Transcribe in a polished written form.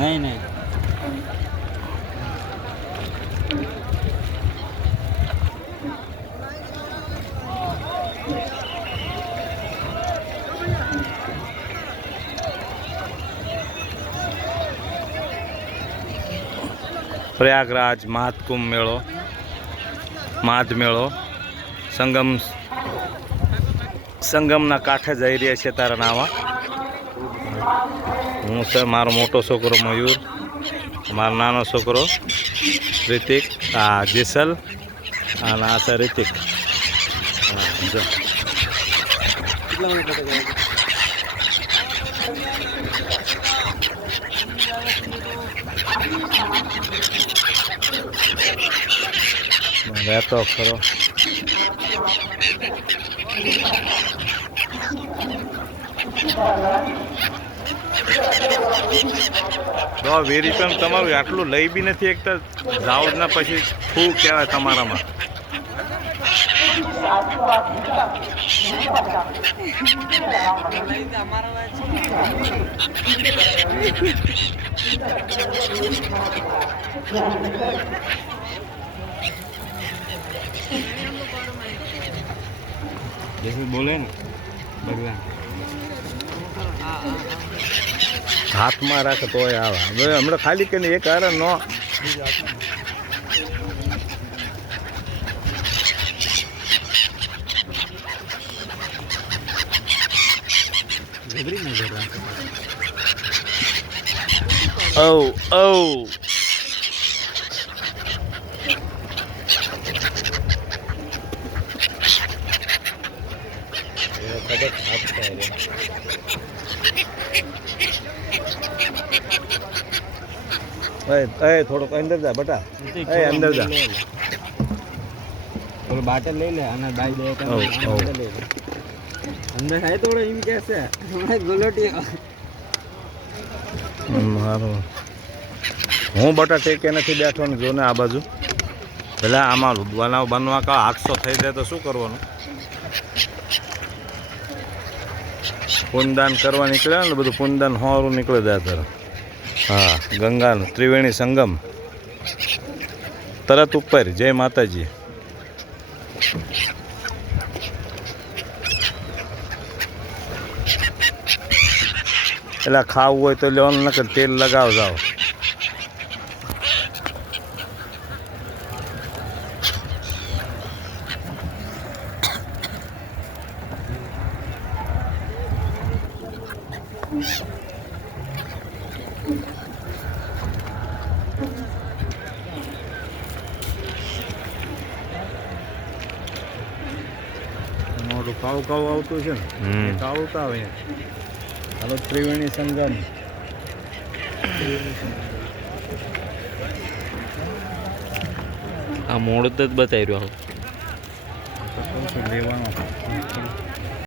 નહીં નહીં પ્રયાગરાજ મહાકુંભ મેળો, માધ મેળો, સંગમના કાંઠે જઈ રહ્યા છે તારા નાવા. હું છે મારો મોટો છોકરો મયુર, મારો નાનો છોકરો રિતિક, આ જેસલ અને આ છે રિતિક. જો રહેતો ખરો. તો વેરી પણ તમારું આટલું લઈ બી નથી એકતા જાવ જ ના, પછી શું કહેવાય તમારામાં. जैसे बोले ना भगवान હાથમાં રાખે તોય આવે. હવે હમણાં ખાલી કરીને એક હારે નો થોડોક અંદર જા બટા, અંદર જા. बोलो बाटल ले ले अना बाई दे का बाटल ले ले अंदर है थोड़ा इन कैसे हमारे गोलोटी મારો હું બટા ટેકે નથી બેઠો ને જો ને આ બાજુ. પેલા આમાં બનવા કા હાકસો થઈ જાય તો શું કરવાનું? પુનદાન કરવા નીકળ્યા ને બધું પુનદાન હોરું નીકળી જાય તરત. હા, ગંગાનો ત્રિવેણી સંગમ તરત ઉપર. જય માતાજી. એટલે ખાવું હોય તો લેવાનું, નકર તેલ લગાવ જાઓ. મોટું કાવું કાવું આવતું છે ને, કાવું કાવ હાલો ત્રિવેણી સંગમ. આ મોડ જ બતાવી રહ્યો લેવાનો